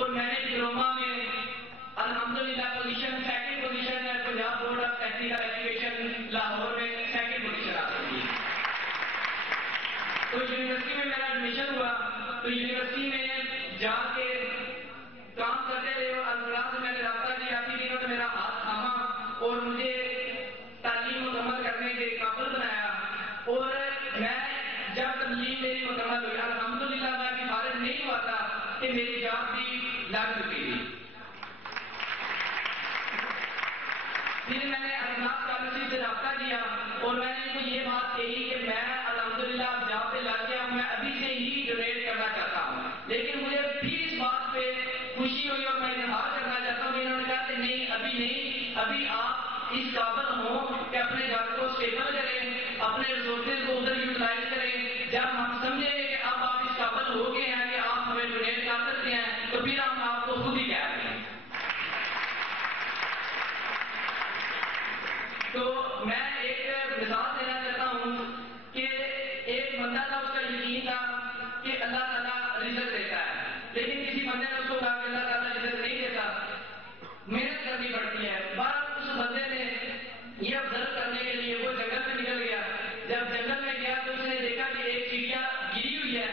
اور میں نے ڈپلوما میں الحمدللہ پوزیشن سیکنڈ پوزیشن ہے Punjab board of technical education Lahore میں سیکنڈ پوزیشن حاصل کی. تو یونیورسٹی میں میرا ایڈمیشن ہوا تو یونیورسٹی میں جا کے کام کرتے رہے اور الفلاح سے میں نے رابطہ کیا. پھر انہوں نے میرا ہاتھ تھاما اور مجھے تعلیم مکمل کرنے کے قابل بنایا. اور میں جب تعلیم میری مکمل ہوئی الحمدللہ میں ابھی فارغ نہیں ہوا تھا کہ میری جاب بھی لگ چکی تھی. پھر میں نے اسناد اسکالرشپ سے رابطہ کیا اور میں نے ان کو یہ بات کہی کہ میں الحمدللہ اب جاب پہ لگ گیا ہوں, میں ابھی سے ہی ڈونیٹ کرنا چاہتا ہوں. لیکن مجھے پھر اس بات پہ خوشی ہوئی اور میں اظہار کرنا چاہتا ہوں کہ انہوں نے کہا کہ نہیں ابھی نہیں, ابھی آپ اس قابل ہوں کہ اپنے گھر کو اسٹیبل کریں, اپنے ریسورسز کو ادھر یوٹیلائز کریں. جب ہم سمجھیں گے کہ اب آپ اس قابل ہو گئے ہیں کہ آپ ہمیں ڈونیٹ کر سکتے ہیں تو پھر ہم آپ کو خود ہی کہہ رہے ہیں. تو میں ایک مثال دینا چاہتا ہوں کہ ایک بندہ تھا, اس کا یقین تھا کہ اللہ تعالیٰ رزق دیتا ہے, لیکن کسی بندے نے اس کو کہا کہ اللہ تعالیٰ رزق نہیں دیتا, محنت کرنی پڑتی ہے. بس اس بندے نے یہ افضل کرنے کے لیے وہ جنگل میں نکل گیا. جب جنگل میں گیا تو اس نے دیکھا کہ ایک چڑیا گری ہوئی ہے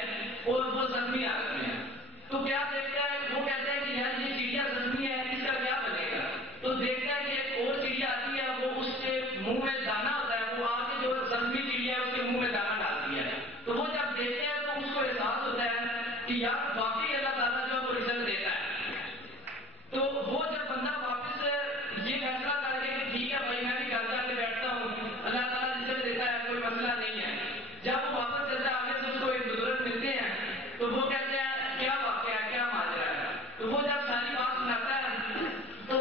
اور وہ زخمی حالت میں ہے. تو کیا دیکھتا ہے, وہ کہتا ہے کہ یار یہ چڑیا زخمی ہے, اس کا کیا بنے گا. تو دیکھتا ہے کہ ایک اور چڑیا آتی ہے, وہ اس کے منہ میں دانا ہوتا ہے, وہ آ کے جو زخمی چڑیا ہے اس کے منہ میں دانا ڈالتی ہے. تو وہ جب دیکھتے ہیں تو اس کو احساس ہوتا ہے کہ یار واقعی اللہ تعالیٰ جو ہے وہ رزق دیتا ہے. تو وہ جب بندہ واپس یہ فیصلہ کر کے کہ ٹھیک ہے بھائی میں بھی گھر جا کے بیٹھتا ہوں, اللہ تعالیٰ رزق دیتا ہے, کوئی مسئلہ نہیں ہے. جب وہ واپس چلتا ہے آگے سے اس کو ایک بزرگ ملتے ہیں تو وہ کہتے ہیں کیا واقعہ ہے, کیا ماجرا ہے. تو وہ جب ساری بات سناتا ہے تو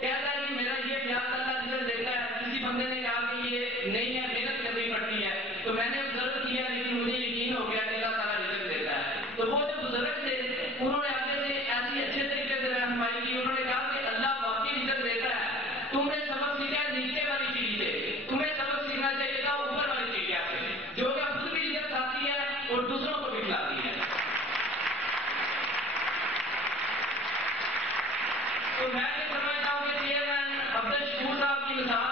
کہتا ہے کہ میرا یہ خیال اللہ رزق دیتا ہے. کسی بندے نے کہا کہ یہ نہیں ہے, محنت کرنی پڑتی ہے. تو میں نے بزرگ کیا لیکن مجھے یقین ہو گیا کہ اللہ تعالیٰ رزق دیتا ہے. تو وہ جو بزرگ تھے انہوں نے آگے سے ایسی اچھے طریقے سے رہنمائی کی. انہوں نے کہا کہ اللہ واقعی رزق دیتا ہے, تم نے سبق سیکھا ہے نیچے والی چیڑی سے, تمہیں سبق سیکھنا چاہیے تھا اوپر والی چڑیا سے جو کہ خود بھی رزق کھاتی ہے اور دوسروں کو بھی کھلاتی ہے. تو میں یہ سمجھتا ہوں کہ چیئرمین عبدالشکور صاحب کی مثال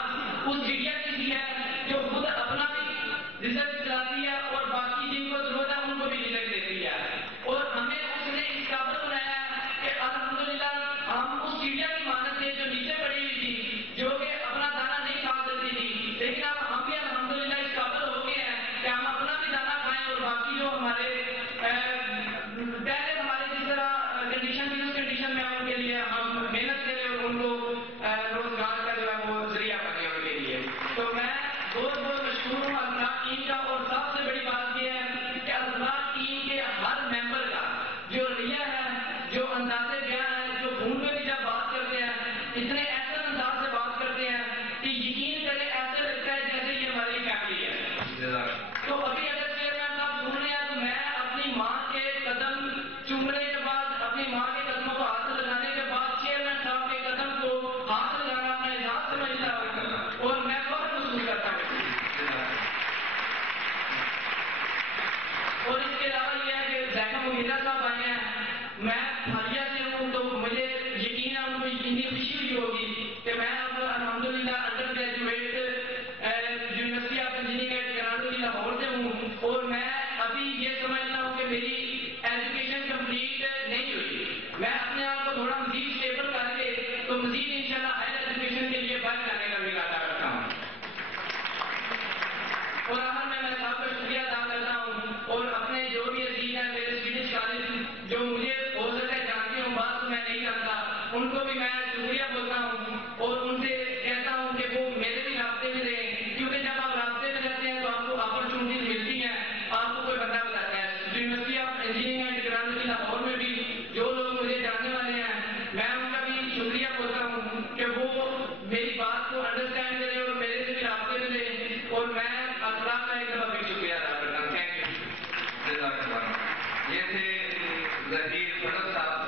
اس چڑیا کی سی ہے جو خود اپنا بھی رزق کھلاتی ہے اور باقی جن کو ضرورت ہے ان کو بھی رزق دیتی ہے. اور ہمیں اس نے اس قابل بنایا کہ الحمدللہ ہم اس چڑیا کی مانت تھے جو نیچے پڑی ہوئی تھی, جو کہ اپنا دانا نہیں کھا سکتی تھی, لیکن اب ہم بھی الحمدللہ اس قابل ہو گئے ہیں کہ ہم اپنا بھی دانا کھائیں اور باقی جو ہمارے پہلے ہمارے جس طرح کنڈیشن تھی اس کنڈیشن میں ان کے لیے ہم محنت کریں اور ان کو روزگار کا جو ہے وہ ذریعہ بنے ان کے لیے. تو میں بہت بہت مشکور ہوں الفلاح ٹیم کا. اور سب سے بڑی بات یہ ہے کہ الفلاح ٹیم کے ہر ممبر کا جو رویہ ہے, جو انداز بیان ہے, جو فون میں بھی جب بات کرتے ہیں اتنے احسن انداز سے بات کرتے ہیں کہ یقین کریں ایسے لگتا ہے جیسے یہ ہماری فیملی ہے. تو ابھی اگر چیئرمین صاحب سن رہے ہیں تو میں اپنی ماں کے قدم چومنے کے بعد, اپنی ماں کے قدموں کو ہاتھ لگانے کے بعد چیئرمین صاحب کے قدم کو ہاتھ لگانا اپنا اعزاز سمجھتا ہوں اور میں فخر محسوس کرتا ہوں. اور اس کے علاوہ یہ ہے کہ ذائقہ مغیرہ صاحب آئے ہیں, میں حالیہ سے ہوں تو مجھے یقین ہے ان کو اتنی خوشی ہوئی ہوگی کہ میں اب الحمدللہ undergraduate university of engineering and technology Lahore سے ہوں. اور میں ابھی یہ سمجھتا ہوں کہ میری ایجوکیشن کمپلیٹ نہیں ہوئی. میں اپنے آپ کو تھوڑا مزید اسٹیبل کر کے تو مزید انشاءاللہ ہائر ایجوکیشن کے لیے باہر جانے کا بھی ارادہ کرتا ہوں. اور آخر میں صاحب کا شکریہ ادا کرتا ہوں اور اپنے جو بھی عزیز ہیں میرے اسٹوڈنٹس کالج جو مجھے ہو سکتا ہے جانتی ہوں بات تو میں نہیں کرتا, ان کو بھی میں شکریہ بولتا ہوں اور ان سے کہتا ہوں کہ وہ میرے بھی رابطے میں رہیں, کیونکہ جب آپ رابطے میں رہتے ہیں تو آپ کو اپرچونیٹیز ملتی ہیں. آپ کو کوئی بندہ بتاتا ہے university of engineering and technology Lahore میں بھی جو لوگ مجھے جاننے والے ہیں میں ان کا بھی شکریہ بولتا ہوں کہ وہ میری بات کو انڈرسٹینڈ کریں اور میرے سے بھی رابطے میں رہیں. اور میں الفلاح کا ایک دفعہ بھی شکریہ ادا کرتا ہوں. Thank you. یہ تھے ظہیر فٹل صاحب.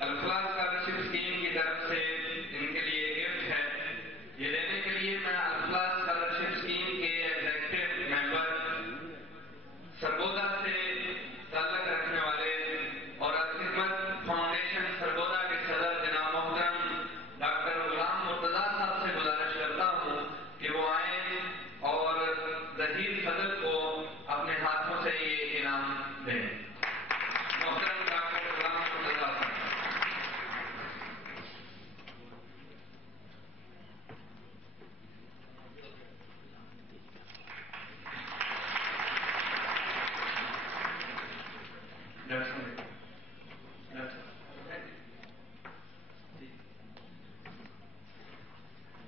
الفلاح اسکالرشپ اسکیم کی طرف سے ان کے لیے گفٹ ہے. یہ لینے کے لیے میں الفلاح اسکالرشپ اسکیم کے ایگزیکٹو ممبر سرگودا سے تعلق رکھنے والے دیں. محترم ڈاکٹر غلام مرتضیٰ صاحب.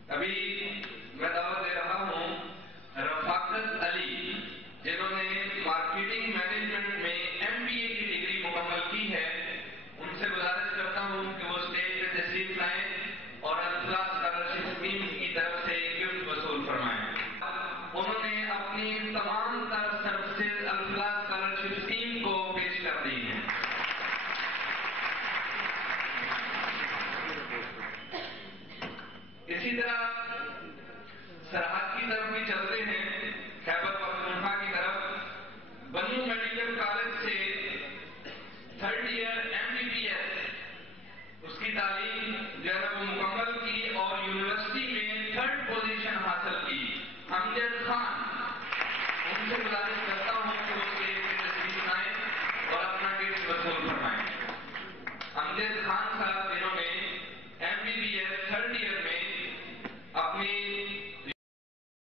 ابھی میں دعوت دے رہا ہوں رفاقت علی، جنہوں نے مارکیٹنگ مینجمنٹ میں MBA کی ڈگری مکمل کی ہے. ان سے گزارش کرتا ہوں کہ وہ اسٹیج پہ تشریف لائیں اور الفلاح اسکالرشپ اسکیم کی طرف سے گفٹ وصول فرمائیں. انہوں نے اپنی تمام تر سروسز الفلاح اسکالرشپ اسکیم کو پیش کر دی ہیں. اسی طرح سرحد کی طرف بھی چلتے ہیں.